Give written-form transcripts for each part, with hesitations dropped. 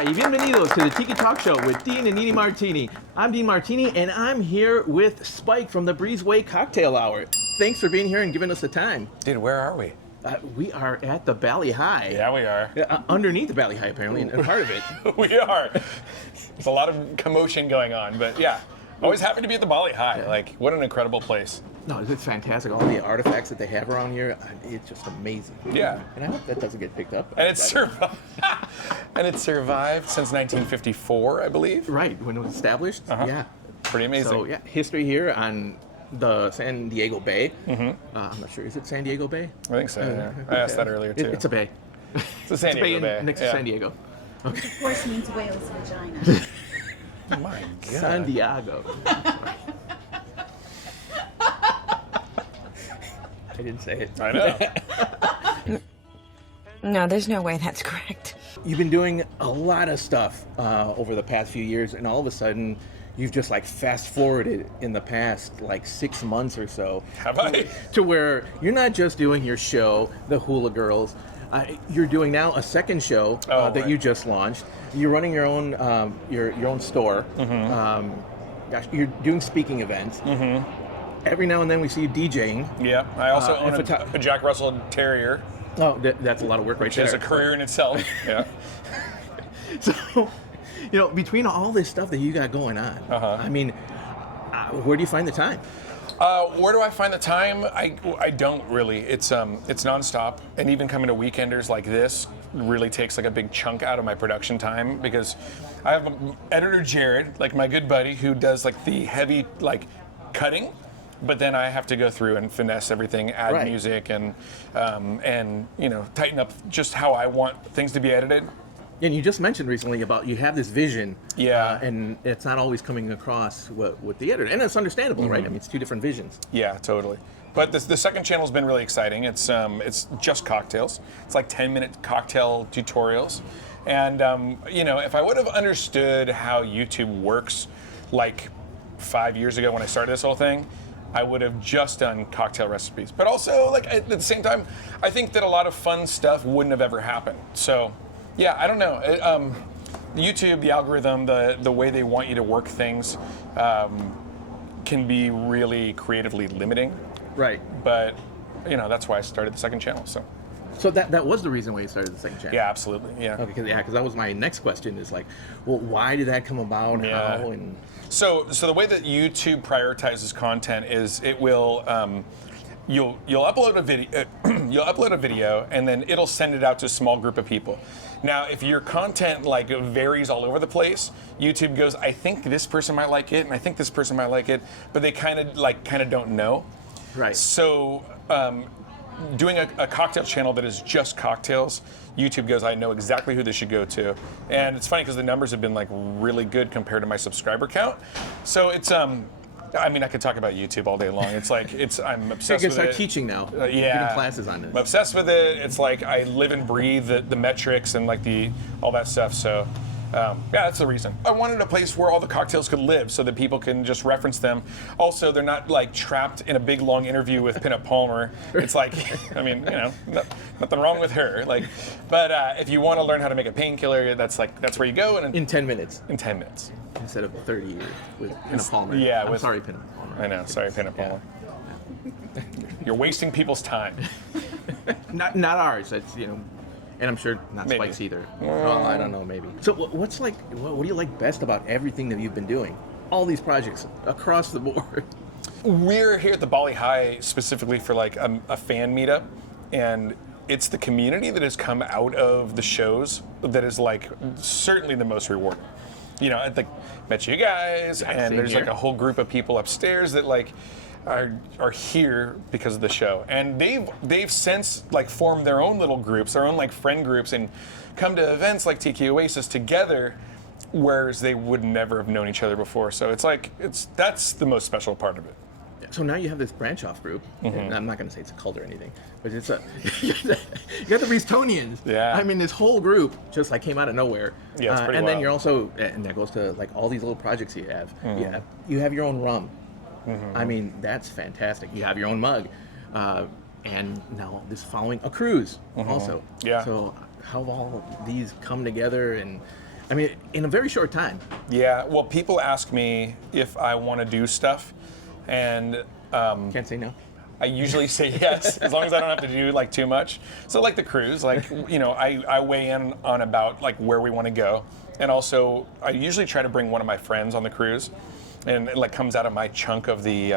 Hi, y bienvenidos to the Tiki Talk Show with Dean Niri Martini. I'm Dean Martini, and I'm here with Spike from the Breezeway Cocktail Hour. Thanks for being here and giving us the time. Dude, where are we? We are at the Bali Hai. Yeah, we are. Underneath the Bali Hai, apparently, and part of it. We are. There's a lot of commotion going on, but yeah. Always happy to be at the Bali Hai. Yeah. Like, what an incredible place. No, it's fantastic. All the artifacts that they have around here, it's just amazing. Yeah. And I hope that doesn't get picked up. And it's survived. And it's survived since 1954, I believe. Right, when it was established. Yeah. Pretty amazing. So, yeah, history here on the San Diego Bay. I'm not sure, is it San Diego Bay? I think so, yeah. I asked that earlier, too. It's a bay. It's a San Diego Bay. Next to San Diego. Okay. Horse means whale's vagina. Oh my God. San Diego. I didn't say it. I know. No, there's no way that's correct. You've been doing a lot of stuff over the past few years, and all of a sudden, you've just like fast forwarded in the past like 6 months or so. Have I? To where you're not just doing your show, the Hula Girls. You're doing now a second show that right. you just launched. You're running your own store. Gosh, you're doing speaking events. Every now and then we see you DJing. Yeah, I also own and a Jack Russell Terrier, Oh, that's a lot of work right there. which is a career in itself. Yeah. So, between all this stuff that you got going on, I mean, where do you find the time? Where do I find the time? I don't really. It's nonstop, and even coming to weekenders like this really takes like a big chunk out of my production time because I have editor Jared, like my good buddy, who does like the heavy like cutting, but then I have to go through and finesse everything, add Right. music, and tighten up just how I want things to be edited. And you just mentioned recently about you have this vision, Yeah. and it's not always coming across with the editor, and it's understandable, right? I mean, it's two different visions. Yeah, totally. But the second channel has been really exciting. It's just cocktails. It's like 10-minute cocktail tutorials. And if I would have understood how YouTube works like 5 years ago when I started this whole thing, I would have just done cocktail recipes. But also, like at the same time, I think that a lot of fun stuff wouldn't have ever happened. So, yeah, I don't know. YouTube, the algorithm, the way they want you to work things can be really creatively limiting. Right. But, that's why I started the second channel. So that was the reason why you started the second channel. Yeah, absolutely. Yeah. Okay, because that was my next question. Is like, well, why did that come about? Yeah. How? And So the way that YouTube prioritizes content is it will you'll upload a video and then it'll send it out to a small group of people. Now, if your content like varies all over the place, YouTube goes, I think this person might like it and I think this person might like it, but they kind of don't know. right. So doing a cocktail channel that is just cocktails, YouTube goes, I know exactly who this should go to. And it's funny because the numbers have been like really good compared to my subscriber count. So it's, I could talk about YouTube all day long. It's like, I'm obsessed with it. Start teaching now. Yeah. Giving classes on this. I'm obsessed with it. It's like I live and breathe the metrics and like all that stuff. So that's the reason. I wanted a place where all the cocktails could live so that people can just reference them. Also, they're not like trapped in a big long interview with Pinup Palmer. It's like, nothing wrong with her. Like, but if you want to learn how to make a painkiller, that's where you go. And In 10 minutes. in 10 minutes. Instead of 30 with Pinup Palmer. Yeah, I'm with- sorry, Pinup Palmer. I know. Sorry, Pinup Palmer. You're wasting people's time. Not ours. That's and I'm sure not Maybe. Spike's either. Oh, I don't know, maybe. So what do you like best about everything that you've been doing? All these projects across the board. We're here at the Bali Hai specifically for like a fan meetup, and it's the community that has come out of the shows that is like certainly the most rewarding. I think met you guys, and same there's here. like a whole group of people upstairs that like are here because of the show, and they've since like formed their own little groups, their own like friend groups, and come to events like Tiki Oasis together, whereas they would never have known each other before. So that's the most special part of it. So now you have this branch off group. And I'm not going to say it's a cult or anything, but it's you got the Breeztonians. Yeah. I mean, this whole group just like came out of nowhere. Yeah, it's pretty and then wild. you're also, and that goes to like all these little projects you have. You have your own rum. I mean, that's fantastic. You have your own mug. And now this following a cruise also. Yeah. So how have all these come together, and I mean, in a very short time. Yeah, well, people ask me if I want to do stuff, and Can't say no. I usually say yes, as long as I don't have to do like too much. So like the cruise, like, you know, I weigh in on about like where we want to go. And also I usually try to bring one of my friends on the cruise, and it like comes out of my chunk of the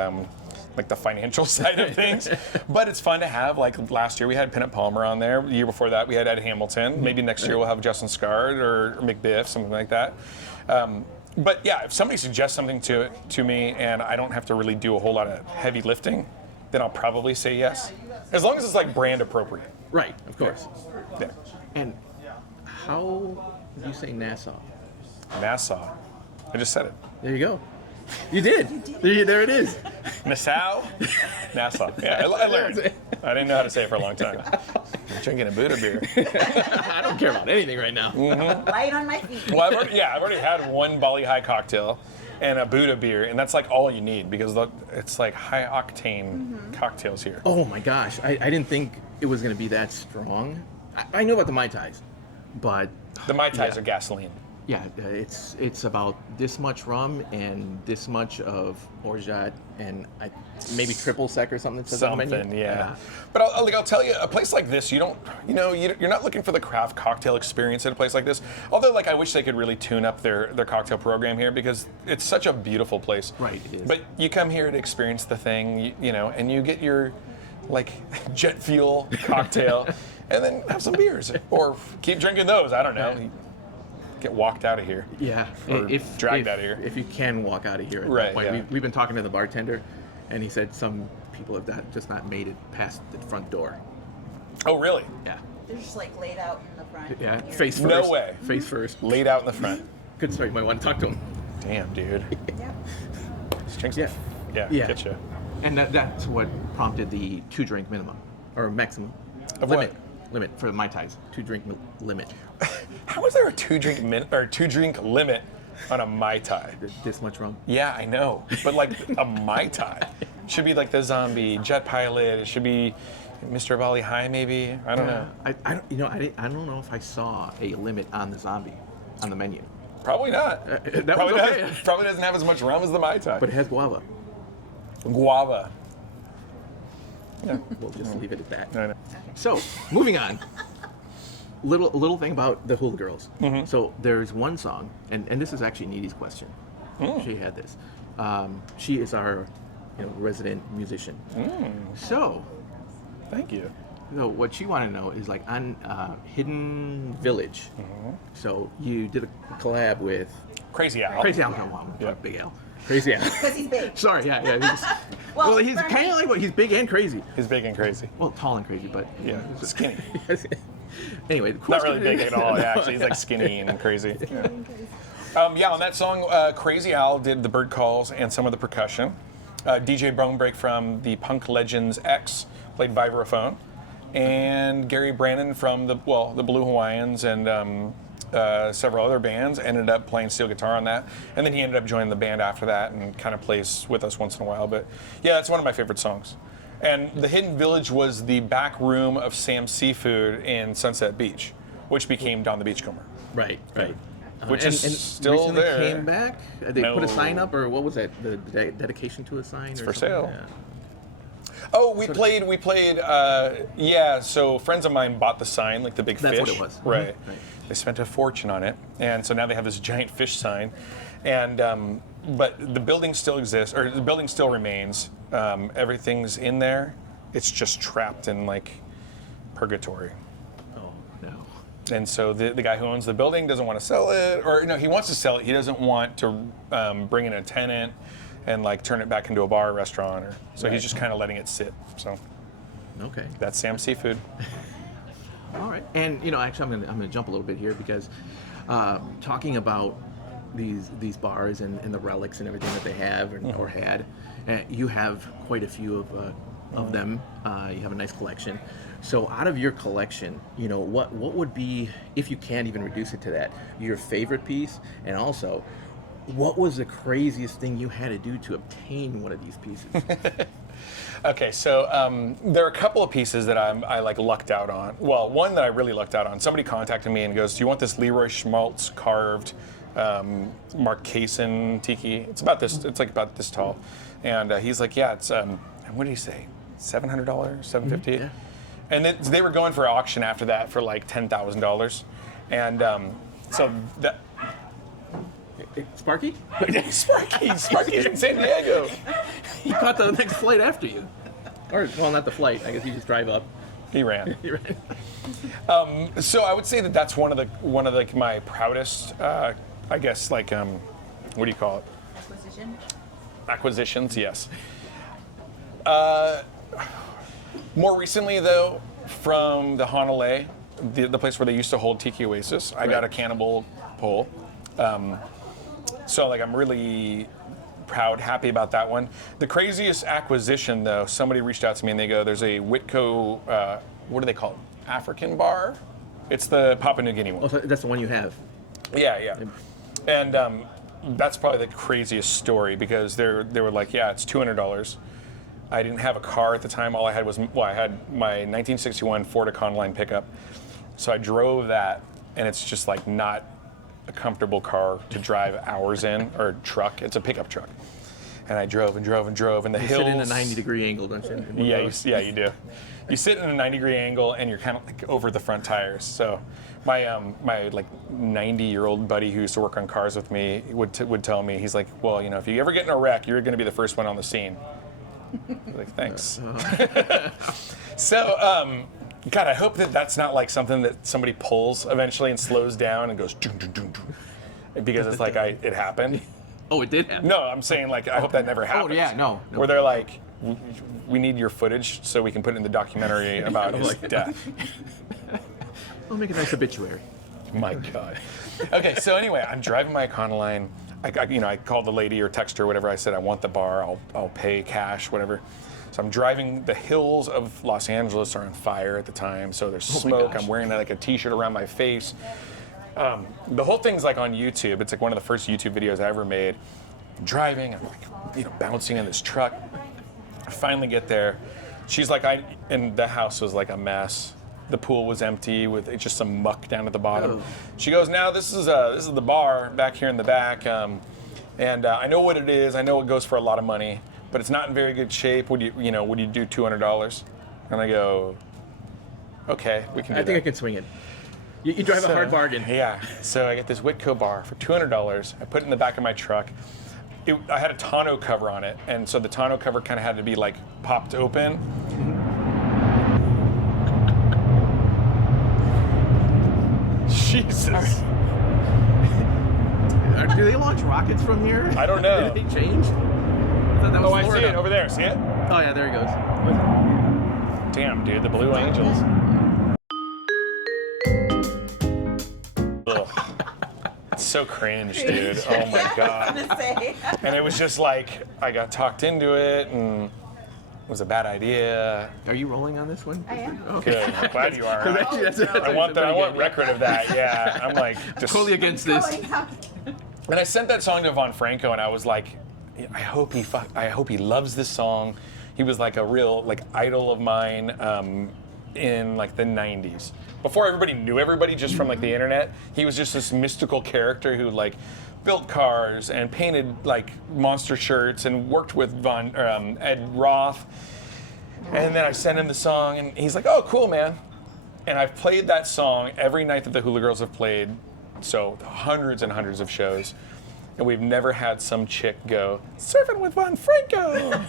like the financial side of things. But it's fun to have, like last year we had Pinnett Palmer on there. The year before that we had Ed Hamilton. Maybe next year we'll have Justin Scard or McBiff, something like that. But yeah, if somebody suggests something to me and I don't have to really do a whole lot of heavy lifting, then I'll probably say yes. As long as it's like brand appropriate. Right, of course. Yeah. And how do you say Nassau? Nassau. I just said it. There you go. You did. There it is. Nassau? Nassau. Yeah, I learned. I didn't know how to say it for a long time. I'm drinking a Buddha beer. I don't care about anything right now. Light on my feet. Well, I've already had one Bali Hai cocktail and a Buddha beer, and that's like all you need because it's like high octane cocktails here. Oh my gosh, I didn't think it was going to be that strong. I know about the Mai Tais, but The Mai Tais yeah. are gasoline. Yeah, it's about this much rum and this much of orgeat and maybe triple sec or something. That says on the menu. Something, yeah. But I'll tell you, a place like this, you're not looking for the craft cocktail experience at a place like this. Although, like, I wish they could really tune up their cocktail program here because it's such a beautiful place. Right, it is. But you come here to experience the thing, you know, and you get your like jet fuel cocktail, and then have some beers or keep drinking those. I don't know. Get walked out of here. Yeah, Or dragged out of here. If you can walk out of here at Right, that point. yeah. We've been talking to the bartender, and he said some people have just not made it past the front door. Oh, really? Yeah. They're just like laid out in the front. Yeah, Here. face first. No way. Face first. Laid out in the front. Good story. You might want to talk to him. Damn, dude. Yeah. Let's drink Yeah. some. Yeah, Yeah. get you. And that's what prompted the 2-drink minimum, or maximum. Of limit. what? Limit for the Mai Tais. 2-drink limit. How is there a two-drink limit on a Mai Tai? This much rum. Yeah, I know, but like a Mai Tai should be like the zombie jet pilot. It should be Mr. Bali Hai, maybe. I don't know. I don't know if I saw a limit on the zombie on the menu, Probably not. that Probably, was okay. probably doesn't have as much rum as the Mai Tai. but it has guava. Guava. Yeah. We'll just leave it at that. No, no. So, moving on. Little thing about the Hula Girls. Mm-hmm. So there's one song, and this is actually Needy's question. She had this. She is our resident musician. So, Thank you. what she wanted to know is like on Hidden Village. So you did a collab with Crazy Al. Crazy Al. Come on, Yeah. Big Al. Crazy Al. Because he's big. Sorry, yeah. Well, He's for kind me- of like he's big and crazy. He's big and crazy. Well, tall and crazy, but Yeah, skinny. Anyway, the Not question really big is- at all. Yeah, actually, he's like skinny and crazy. Yeah. On that song, Crazy Al did the bird calls and some of the percussion. DJ Bonebreak from the Punk Legends X played vibraphone, and Gary Brannon from the Blue Hawaiians and several other bands ended up playing steel guitar on that, and then he ended up joining the band after that and kind of plays with us once in a while. But yeah, it's one of my favorite songs. And the Hidden Village was the back room of Sam's Seafood in Sunset Beach, which became Don the Beachcomber. Right. Which and is still recently there. Came back. They put a No. sign up, or what was that? The dedication to a sign. It's for sale. Oh, we played. So friends of mine bought the sign, like the big That's fish. what it was. Right. Right. They spent a fortune on it, and so now they have this giant fish sign. And but the building still exists, or the building still remains. Everything's in there. It's just trapped in like purgatory. Oh no. And so the guy who owns the building doesn't want to sell it, or no, he wants to sell it. He doesn't want to bring in a tenant and like turn it back into a bar or restaurant, or so Right. he's just kind of letting it sit. So Okay. that's Sam's Seafood. All right. And actually, I'm gonna jump a little bit here because talking about these bars and the relics and everything that they have or had, you have quite a few of them. You have a nice collection. So out of your collection, what would be, if you can't even reduce it to that, your favorite piece, and also, what was the craziest thing you had to do to obtain one of these pieces? Okay, so there are a couple of pieces that I like lucked out on. Well, one that I really lucked out on. Somebody contacted me and goes, "Do you want this Leroy Schmaltz carved Marquesan tiki? It's about this. It's like about this tall." And he's like, "Yeah, it's what did he say? $700, $750." Yeah. And they were going for auction after that for like $10,000. And so that. Sparky? Sparky's in San Diego. He caught the next flight after you. Or, well, not the flight. I guess you just drive up. He ran. You're right. So I would say that that's one of like my proudest, I guess, like what do you call it? Acquisition. Acquisitions, yes. More recently, though, from the Honolulu, the place where they used to hold Tiki Oasis, I got a cannibal pole. So like I'm really proud, happy about that one. The craziest acquisition, though, somebody reached out to me and they go, "There's a Whitco, what do they call it? African bar? It's the Papua New Guinea one." Oh, so that's the one you have. Yeah. And that's probably the craziest story because they were like, "Yeah, it's $200." I didn't have a car at the time. All I had was, I had my 1961 Ford Econoline pickup. So I drove that, and it's just like not a comfortable car to drive hours in, or truck. It's a pickup truck. And I drove and drove and drove, and the hills. Sit in a 90-degree angle, don't you? Yeah, you do. You sit in a 90-degree angle, and you're kind of like over the front tires. So my my like 90-year-old buddy who used to work on cars with me would tell me, he's like, "Well, you know, if you ever get in a wreck, you're going to be the first one on the scene." I was like, thanks. So, God, I hope that that's not like something that somebody pulls eventually and slows down and goes, "Dun, dun, dun, dun," because it's like it happened. Oh, it did happen. No, I'm saying like I hope that never happens. Oh, yeah, no. Where they're like, "We need your footage so we can put it in the documentary about his death." I'll make a nice obituary. My God. Okay, so anyway, I'm driving my Econoline. I called the lady or text her, whatever. I said, "I want the bar. I'll pay cash, whatever." So I'm driving. The hills of Los Angeles are on fire at the time, so there's smoke. I'm wearing like a T-shirt around my face. The whole thing's like on YouTube. It's like one of the first YouTube videos I ever made. I'm driving. I'm like, bouncing in this truck. I finally get there. She's like, and the house was like a mess. The pool was empty with just some muck down at the bottom. Oh. She goes, "Now this is the bar back here in the back, and I know what it is. I know it goes for a lot of money, but it's not in very good shape. Would you do $200?" And I go, "Okay, we can do that." I think I can swing it. You drive a hard bargain. Yeah. So I get this Whitco bar for $200. I put it in the back of my truck. I had a tonneau cover on it, and so the tonneau cover kind of had to be like popped open. Jesus. Do they launch rockets from here? I don't know. Did they change? I thought that was Oh, I see Florida. it over there. See it? Oh, yeah, there he goes. Damn, dude, the Blue Angels. Ugh. It's so cringe, dude. Oh my God. I was gonna say. And it was just like, I got talked into it, and it was a bad idea. Are you rolling on this one? I am. Okay. Good. I'm glad you are. Actually, I want record of that. Yeah, I'm like just Totally against this. Going out. And I sent that song to Von Franco, and I was like, I hope he loves this song. He was like a real like idol of mine in like the 90s. Before everybody knew everybody just from like the internet, he was just this mystical character who like built cars and painted like monster shirts and worked with Ed Roth. And then I sent him the song, and he's like, "Oh, cool, man." And I've played that song every night that the Hula Girls have played, so hundreds and hundreds of shows. And we've never had some chick go, "Surfing with Von Franco."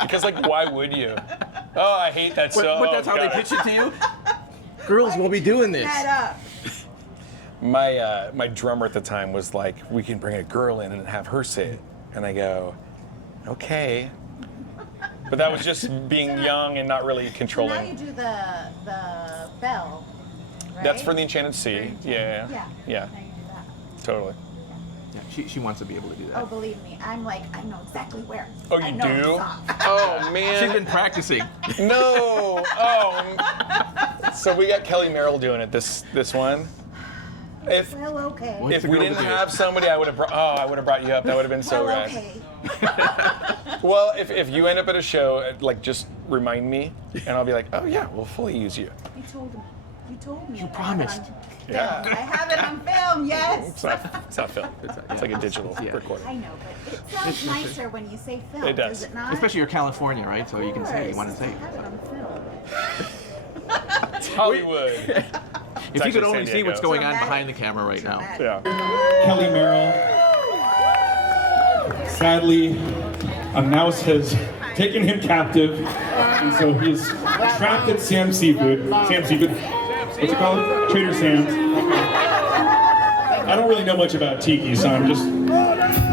Because like, why would you? Oh, I hate that song. But that's how they pitch it to you? Girls won't be doing this. That up. My drummer at the time was like, "We can bring a girl in and have her say it." And I go, "Okay." But that was just being young and not really So now controlling. you do the bell, right? That's for the Enchanted Sea. Yeah. Yeah. Yeah. Now you do that. Totally. Yeah, she wants to be able to do that. Oh, believe me, I know exactly where. Oh, I you know do? the song. Oh man. She's been practicing. No. Oh. So we got Kelly Merrill doing it this one. If Well, okay. What? if we didn't have somebody, I would have brought you up. That would have been so Well, rad. okay. Well, if you end up at a show, like just remind me, and I'll be like, oh yeah, we'll fully use you. You told me. You told me. You I have it promised. on film. Yeah. I have it on film. Yes. It's not film. It's like a digital Yeah. recording. I know, but it sounds nicer when you say film. It does. Does it not? Especially you're California, right? So you can say you want to say. I have it on film. It's Hollywood. If you could actually only San see what's Diego. going on Dramatic. behind the camera right now. Dramatic. Yeah. Kelly Merrill. Sadly, a mouse has taken him captive, and so he's trapped at Sam's Seafood. Sam's Seafood. What's it called? Trader Sam's. I don't really know much about tiki, so I'm just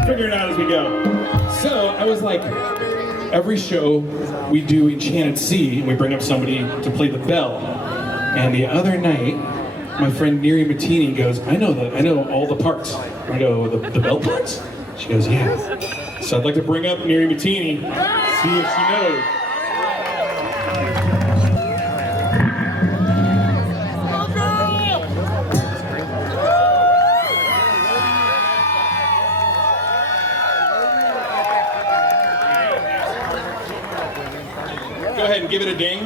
figuring it out as we go. So I was like, every show we do Enchanted Sea, and we bring up somebody to play the bell. And the other night, my friend Niri Martini goes, I know all the parts. I go, the bell parts? She goes, yeah. So I'd like to bring up Niri Martini, see if she knows. Go ahead and give it a ding.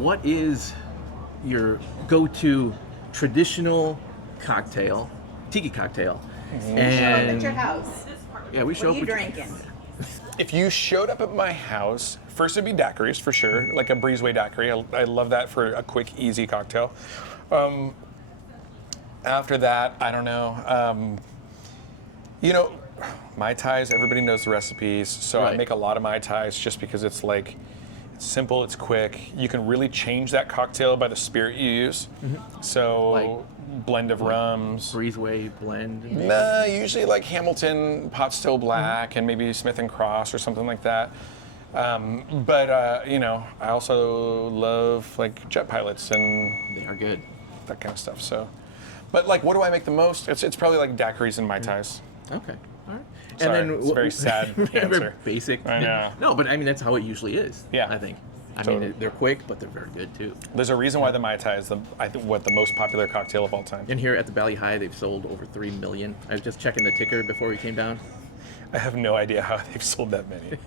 What is your go-to traditional cocktail, tiki cocktail? Show up at your house. Yeah, we What show are up you with- drinking? If you showed up at my house, first it'd be daiquiris for sure, like a Breezeway daiquiri. I love that for a quick, easy cocktail. After that, I don't know. Mai Tais, everybody knows the recipes, so I Right. make a lot of Mai Tais just because it's like, it's simple, it's quick. You can really change that cocktail by the spirit you use. So, Like- blend of rums. Breezeway blend. Nah, usually like Hamilton Pot Still Black and maybe Smith and Cross or something like that. I also love like jet pilots and They are good. that kind of stuff. So, but like, what do I make the most? It's probably like daiquiris and Mai Tais. Okay. All right. Sorry, it's a very sad very answer. basic. I know. No, but I mean that's how it usually is. Yeah. I think. I Totally. mean they're quick, but they're very good too. There's a reason why the Mai Tai is the most popular cocktail of all time. And here at the Bali Hai, they've sold over 3 million. I was just checking the ticker before we came down. I have no idea how they've sold that many.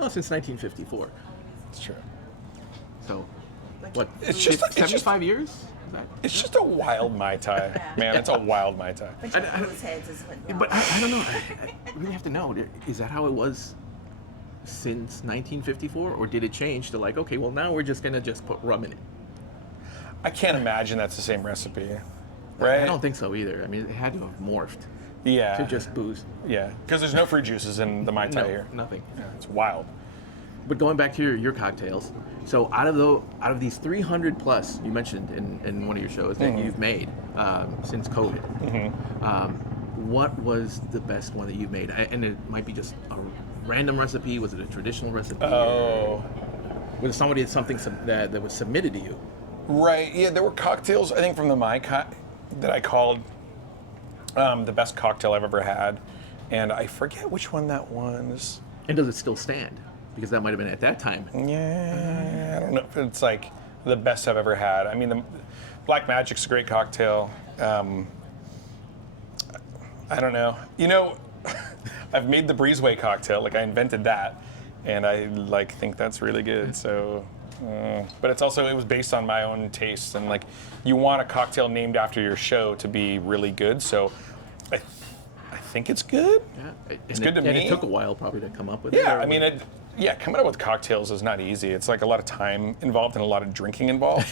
Oh, since 1954. It's true. So, what? It's just- it's just- 75 years? Is that? It's just a wild Mai Tai, man. It's a wild Mai Tai. Bunch of booze heads is what. But I don't know. I really have to know. Is that how it was since 1954, or did it change to like, okay, well now we're just gonna put rum in it? I can't imagine that's the same recipe, right? I don't think so either. I mean, it had to have morphed Yeah. to just booze. Yeah, because there's no fruit juices in the Mai Tai No, here. nothing. Yeah, it's wild. But going back to your cocktails, so out of these 300 plus you mentioned in one of your shows that you've made since COVID, what was the best one that you've made? And it might be just a random recipe. Was it a traditional recipe? Oh, Was it somebody that was submitted to you? right. Yeah, there were cocktails, I think, from the that I called the best cocktail I've ever had. And I forget which one that was. And does it still stand? Because that might have been at that time. Yeah, I don't know if it's like the best I've ever had. I mean, the Black Magic's a great cocktail. I don't know. You know, I've made the Breezeway cocktail. Like I invented that, and I think that's really good. So, but it was based on my own taste, and like you want a cocktail named after your show to be really good. So, I think it's good. Yeah, It's good to and me. it took a while probably to come up with it. Yeah, or I mean, yeah, coming up with cocktails is not easy. It's like a lot of time involved and a lot of drinking involved.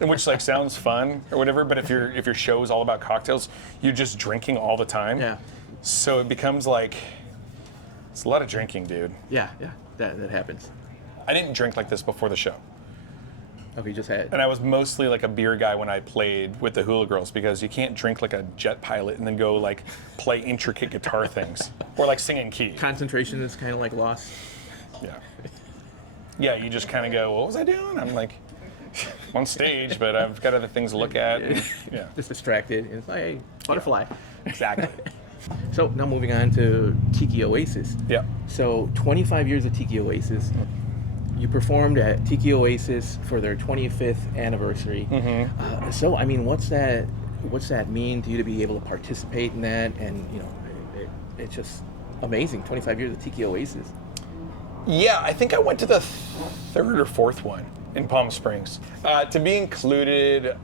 Which like sounds fun or whatever, but if your show is all about cocktails, you're just drinking all the time. Yeah. So it becomes like it's a lot of drinking, dude. Yeah, that happens. I didn't drink like this before the show. Okay, you just had. And I was mostly like a beer guy when I played with the Hula Girls because you can't drink like a jet pilot and then go like play intricate guitar things or like sing in key. Concentration is kind of like lost. Yeah. Yeah, you just kind of go, what was I doing? I'm like on stage, but I've got other things to look at. And, yeah. Just distracted. And it's like, hey, butterfly. Exactly. So now moving on to Tiki Oasis. Yeah. So 25 years of Tiki Oasis. You performed at Tiki Oasis for their 25th anniversary. Mm-hmm. So I mean, what's that mean to you to be able to participate in that? And you know, it's just amazing. 25 years of Tiki Oasis. Yeah, I think I went to the third or fourth one in Palm Springs. To be included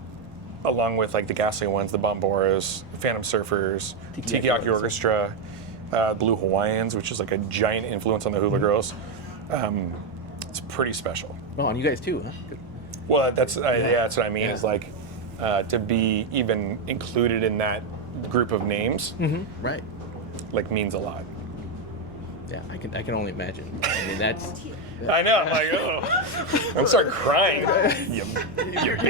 along with like the Ghastly Ones, the Bomboras, Phantom Surfers, Tiki Aki Orchestra, Blue Hawaiians, which is like a giant influence on the Hula Girls. It's pretty special. Oh, and you guys too, huh? Good. Well, that's that's what I mean. Is like to be even included in that group of names, Right. like means a lot. Yeah, I can only imagine. I mean, that's. I know. I'm like, oh, I'm start crying. You're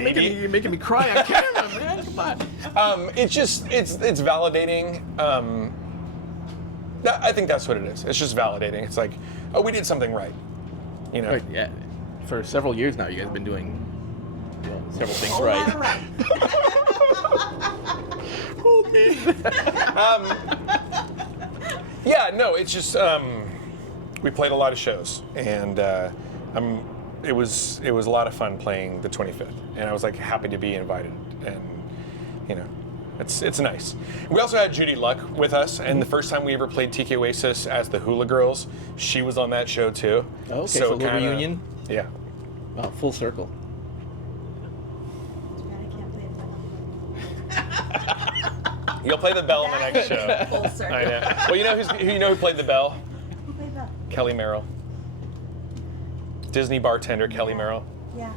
making me cry on camera, man. Come on. It's validating. I think that's what it is. It's just validating. It's like, oh, we did something right. You know. Right, yeah. For several years now, you guys have been doing several things Whole lot of right. Yeah, no, it's just we played a lot of shows, and it was a lot of fun playing the 25th, and I was like happy to be invited, and you know, it's nice. We also had Judy Luck with us, and the first time we ever played Tiki Oasis as the Hula Girls, she was on that show too. Oh, okay, so a little kinda, reunion. Yeah. Oh, full circle. Too bad I can't play the You'll play the bell in the next show. full circle. I know. Well, you know who played the bell? Who played that? Kelly Merrill. Disney bartender Kelly Merrill. Yeah.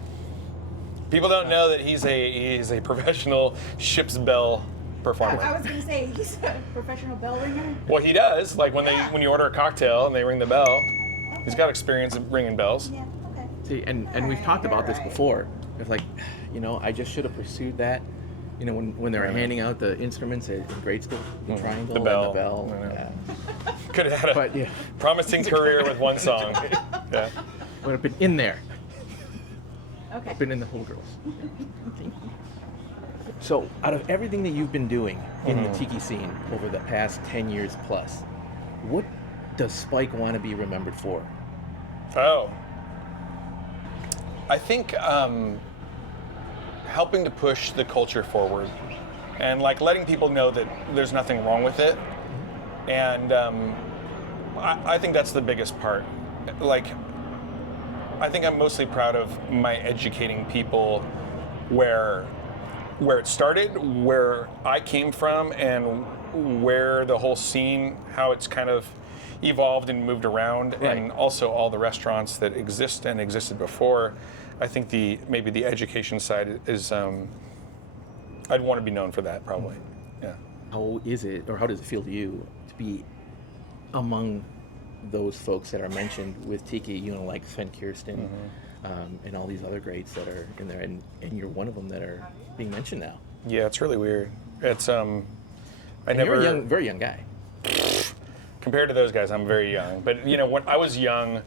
People don't know that he's a professional ship's bell performer. I was gonna say he's a professional bell ringer. Well, he does. Like when you order a cocktail and they ring the bell, he's got experience of ringing bells. Yeah. Okay. See, and we've talked about this before. It's like, you know, I just should have pursued that. You know, when they were handing out the instruments in grade school, the triangle The bell. and the bell. I know. Yeah. Could have had a But yeah, promising career with one song. Yeah. would have been in there. Okay. Been in the Hula Girls. So, out of everything that you've been doing in the Tiki scene over the past 10 years plus, what does Spike want to be remembered for? Oh. I think helping to push the culture forward and like letting people know that there's nothing wrong with it. And I think that's the biggest part. Like, I think I'm mostly proud of my educating people where it started, where I came from, and where the whole scene, how it's kind of evolved and moved around, Right. and also all the restaurants that exist and existed before. I think maybe the education side is I'd want to be known for that probably. Yeah. How is it, or how does it feel to you to be among those folks that are mentioned with Tiki, you know, like Sven Kirsten, and all these other greats that are in there, and you're one of them that are being mentioned now. Yeah, it's really weird. It's And you're a very young guy. compared to those guys, I'm very young. But you know, when I was young,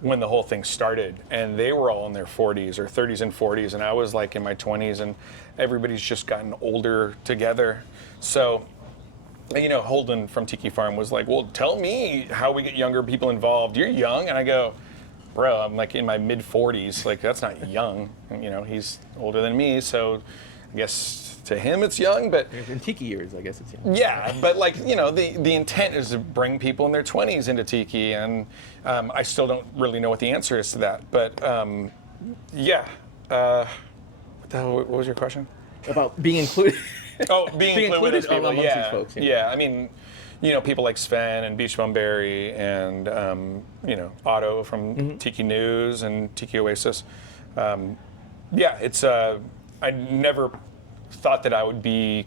when the whole thing started, and they were all in their 40s or 30s and 40s, and I was like in my 20s, and everybody's just gotten older together. So, you know, Holden from Tiki Farm was like, "Well, tell me how we get younger people involved. You're young," and I go, "Bro, I'm like in my mid 40s. Like that's not young. You know, he's older than me, so I guess." To him, it's young, but In Tiki years, I guess it's young. yeah, but like, you know, the intent is to bring people in their 20s into Tiki, and I still don't really know what the answer is to that. But yeah, what was your question? About being included. Oh, being included with those people. amongst Yeah, these folks. yeah. I mean, people like Sven and Beach Bumberry and Otto from Tiki News and Tiki Oasis. It's I never thought that I would be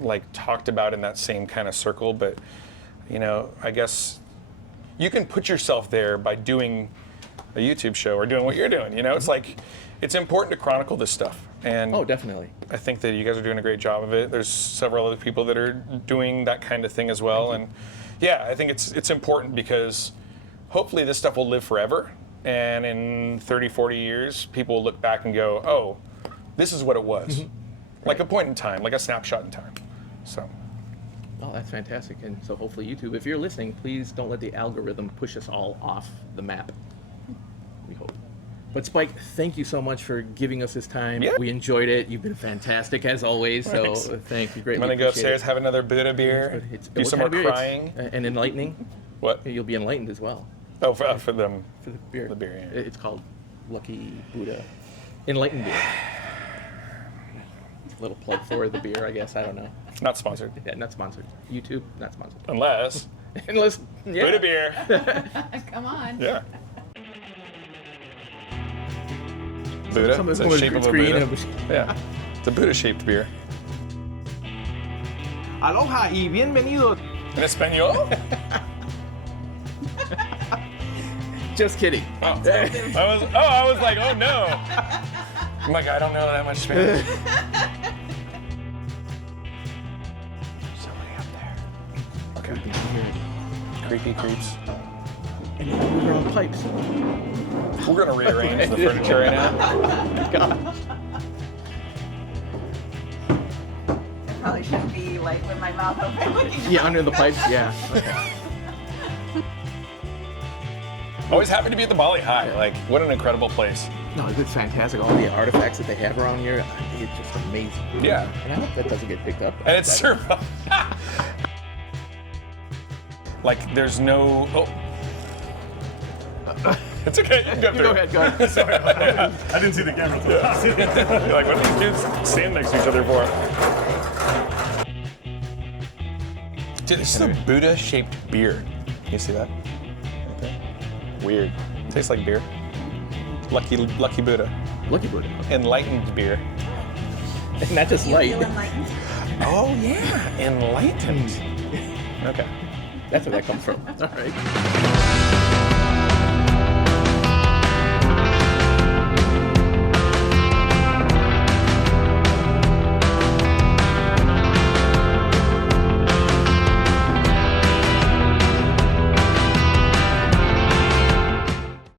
like talked about in that same kind of circle, but I guess you can put yourself there by doing a YouTube show or doing what you're doing. It's like it's important to chronicle this stuff. And Oh, definitely. I think that you guys are doing a great job of it. There's several other people that are doing that kind of thing as well. And yeah, I think it's important because hopefully this stuff will live forever. And in 30, 40 years, people will look back and go, oh, this is what it was. Like a point in time, like a snapshot in time. So. Oh, that's fantastic. And so hopefully YouTube, if you're listening, please don't let the algorithm push us all off the map. We hope. But Spike, thank you so much for giving us this time. Yeah. We enjoyed it. You've been fantastic as always. So Thanks. thank you greatly. I'm going to go Appreciate upstairs, have another Buddha beer, do what some kind more of beer? crying. And enlightening. What? You'll be enlightened as well Oh, for them. for the beer. The beer, yeah. It's called Lucky Buddha. Enlightened beer. A little plug for the beer, I guess. I don't know. Not sponsored. Yeah, not sponsored. YouTube, not sponsored. Unless Unless, yeah. Buddha beer. Come on. Yeah. Buddha. Some It's of the it was shape of a green Buddha. and it was- Yeah. It's a Buddha-shaped beer. Aloha y bienvenido. In Espanol? Just kidding. I was like, oh no. I'm like, I don't know that much Spanish. Somebody up there. Okay. Creepy creeps. And we're on pipes. We're gonna rearrange the furniture right now. Gosh. I probably shouldn't be like with my mouth open looking. Yeah, under the pipes, yeah. Always happy to be at the Bali Hai. Like, what an incredible place. No, it's fantastic. All the artifacts that they have around here, I think it's just amazing. Yeah. And I hope that doesn't get picked up. And it's survived. Like, there's no. Oh. It's okay. You can go through. Go ahead, go ahead. Sorry about that. I didn't see the camera. You're like, what are these dudes stand next to each other for? Dude, this is a Buddha-shaped beer. Can you see that? Okay. Weird. Tastes like beer. Lucky Buddha. Lucky Buddha. Enlightened beer. And not just You light. feel enlightened? Oh yeah, enlightened. Okay. That's where that comes from. All right.